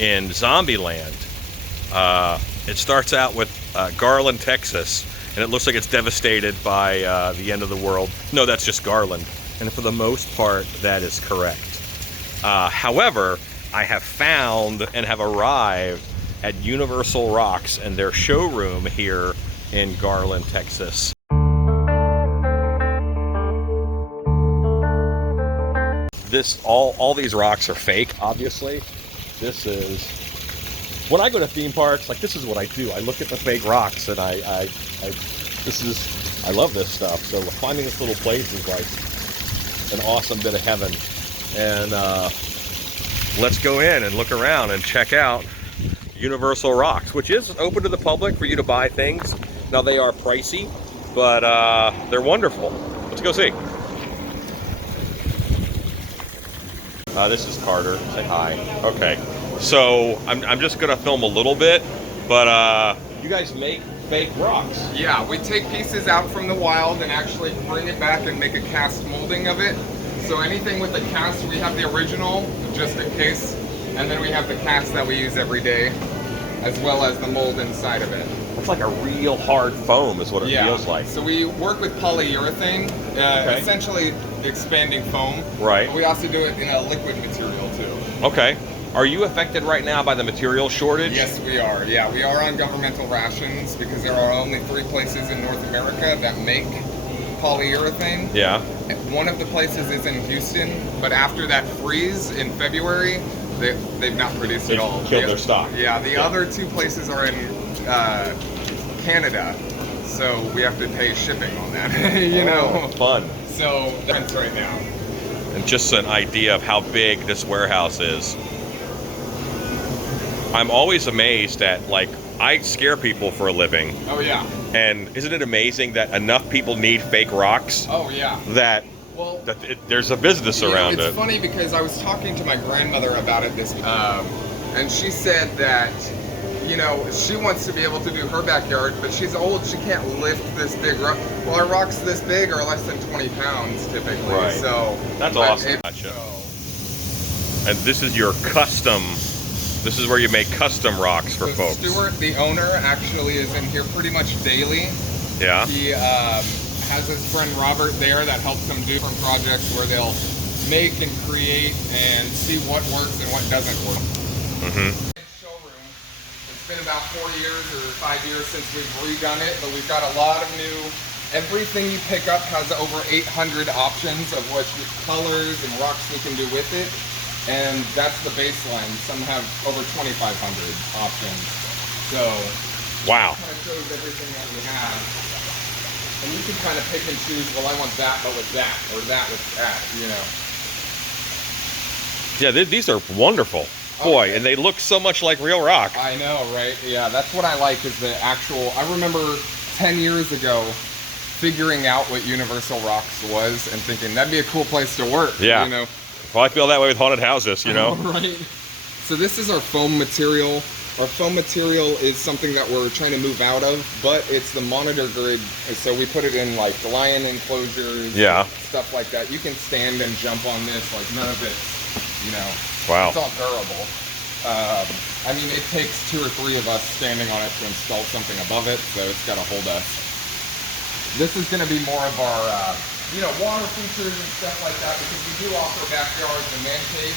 in Zombieland. It starts out with Garland, Texas, and it looks like it's devastated by the end of the world. No, that's just Garland. And for the most part, that is correct. However, I have found and have arrived at Universal Rocks and their showroom here in Garland, Texas. All these rocks are fake, obviously. This is, when I go to theme parks, like, this is what I do. I look at the fake rocks and I love this stuff. So finding this little place is like an awesome bit of heaven. And let's go in and look around and check out Universal Rocks, which is open to the public for you to buy things. Now, they are pricey, but they're wonderful. Let's go see. This is Carter. Say hi. Okay. So I'm just gonna film a little bit, but you guys make fake rocks. Yeah, we take pieces out from the wild and actually bring it back and make a cast molding of it. So anything with the cast, we have the original, just in case, and then we have the cast that we use every day, as well as the mold inside of it. It's like a real hard foam is what it feels like. So we work with polyurethane, essentially expanding foam. Right. But we also do it in a liquid material too. Okay. Are you affected right now by the material shortage? Yes, we are. Yeah, we are on governmental rations because there are only 3 places in North America that make polyurethane. Yeah. One of the places is in Houston, but after that freeze in February, they've not produced at all. Killed their stock. Yeah, the other 2 places are in Canada, so we have to pay shipping on that. you know. Fun. So that's right now. And just an idea of how big this warehouse is. I'm always amazed at, like, I scare people for a living. Oh yeah. And isn't it amazing that enough people need fake rocks? Oh yeah. That, well, there's a business around it. It's funny because I was talking to my grandmother about it and she said that, you know, she wants to be able to do her backyard, but she's old, she can't lift this big rock. Well, our rocks this big are less than 20 pounds typically. Right. So that's awesome. Gotcha. And this is your custom. This is where you make custom rocks for folks. Stuart, the owner, actually is in here pretty much daily. Yeah. He has his friend Robert there that helps him do different projects where they'll make and create and see what works and what doesn't work. Mm-hmm. Showroom. It's been about 4 years or 5 years since we've redone it, but we've got a lot of new. Everything you pick up has over 800 options of what colors and rocks we can do with it. And that's the baseline. Some have over 2,500 options. So, wow. It kind of shows everything that we have. And you can kind of pick and choose, well, I want that, but with that, or that with that, you know. Yeah, these are wonderful. Boy, and they look so much like real rock. I know, right? Yeah, that's what I like is the actual, I remember 10 years ago figuring out what Universal Rocks was and thinking that'd be a cool place to work. Yeah. You know. Well, I feel that way with haunted houses, you know? Right. So this is our foam material. Our foam material is something that we're trying to move out of, but it's the monitor grid. So we put it in like lion enclosures, stuff like that. You can stand and jump on this, like none of it, you know. Wow. It's all durable. I mean, it takes 2 or 3 of us standing on it to install something above it, so it's got to hold us. This is going to be more of our you know, water features and stuff like that, because we do offer backyards and man caves.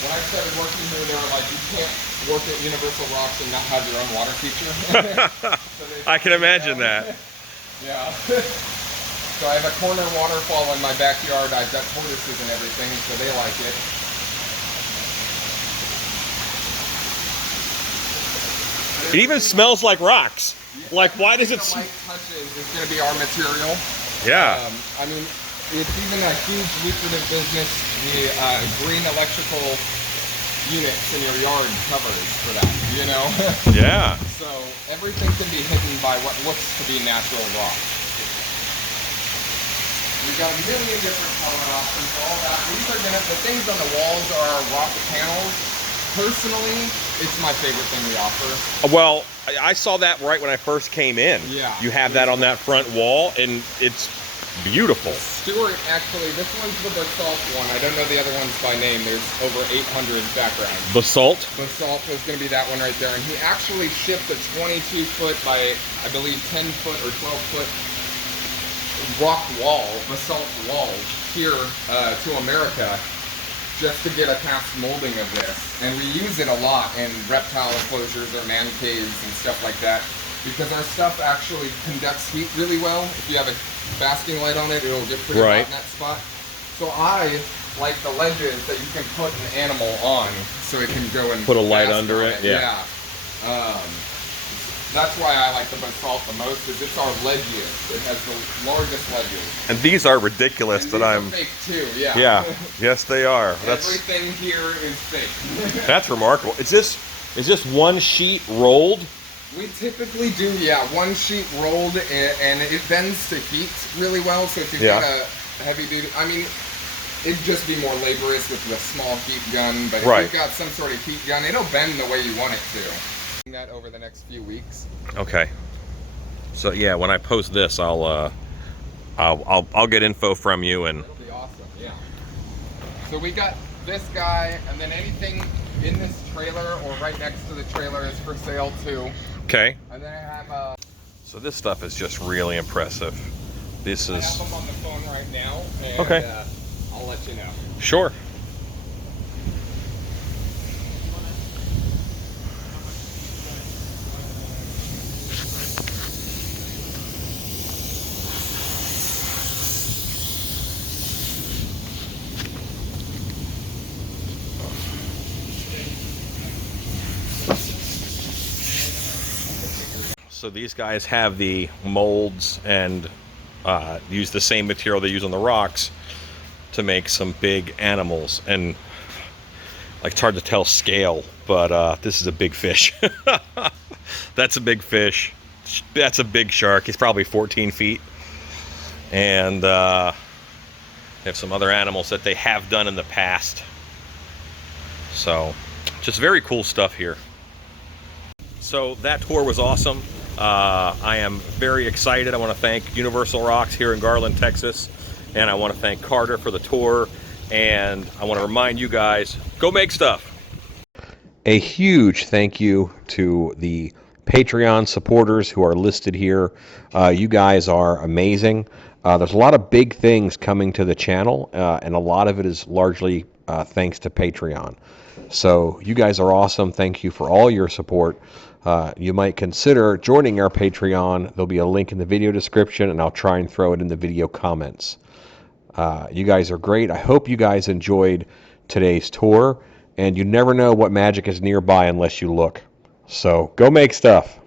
When I started working here, they were like, you can't work at Universal Rocks and not have your own water feature. So I can imagine that. Yeah. So I have a corner waterfall in my backyard. I've got tortoises and everything, so they like it. It even smells like rocks. Like, why does it? The light touches is going to be our material. Yeah. I mean, it's even a huge lucrative business. The green electrical units in your yard covers for that. You know. Yeah. So everything can be hidden by what looks to be natural rock. We've got a million different color options. All that. These are the things on the walls are rock panels. Personally, it's my favorite thing we offer. Well, I saw that right when I first came in. Yeah. You have that on that front wall, and beautiful. Stuart, actually, this one's the Basalt one. I don't know the other ones by name. There's over 800 backgrounds. Basalt? Basalt was going to be that one right there. And he actually shipped a 22-foot by, I believe, 10-foot or 12-foot rock wall, basalt wall, here to America, just to get a cast molding of this. And we use it a lot in reptile enclosures or man caves and stuff like that, because our stuff actually conducts heat really well. If you have a basking light on it, it'll get pretty hot in that spot. So I like the ledges that you can put an animal on, so it can go and put a light bask under on it. Yeah. That's why I like the Basalt the most, is it's our ledges. It has the largest ledges. And these are ridiculous And that these are I'm. fake too. Yeah. Yeah. Yes, they are. That's Everything here is fake. that's remarkable. Is this one sheet rolled? We typically do, yeah, one sheet rolled, and it bends to heat really well. So if you've got a heavy duty, I mean, it'd just be more laborious with the small heat gun. But if you've got some sort of heat gun, it'll bend the way you want it to. That over the next few weeks. Okay. So yeah, when I post this, I'll get info from you and. It'll be awesome, yeah. So we got this guy, and then anything in this trailer or right next to the trailer is for sale too. Okay. And then I have So this stuff is just really impressive. This I is. have them on the phone right now, and Okay. I'll let you know. Sure. So these guys have the molds and use the same material they use on the rocks to make some big animals. And like, it's hard to tell scale, but this is a big fish. That's a big fish. That's a big shark. He's probably 14 feet. And they have some other animals that they have done in the past. So just very cool stuff here. So that tour was awesome. I am very excited. I want to thank Universal Rocks here in Garland, Texas. And I want to thank Carter for the tour. And I want to remind you guys, go make stuff. A huge thank you to the Patreon supporters who are listed here. You guys are amazing. There's a lot of big things coming to the channel, and a lot of it is largely thanks to Patreon. So you guys are awesome. Thank you for all your support. You might consider joining our Patreon. There'll be a link in the video description, and I'll try and throw it in the video comments. You guys are great. I hope you guys enjoyed today's tour, and you never know what magic is nearby unless you look. So go make stuff.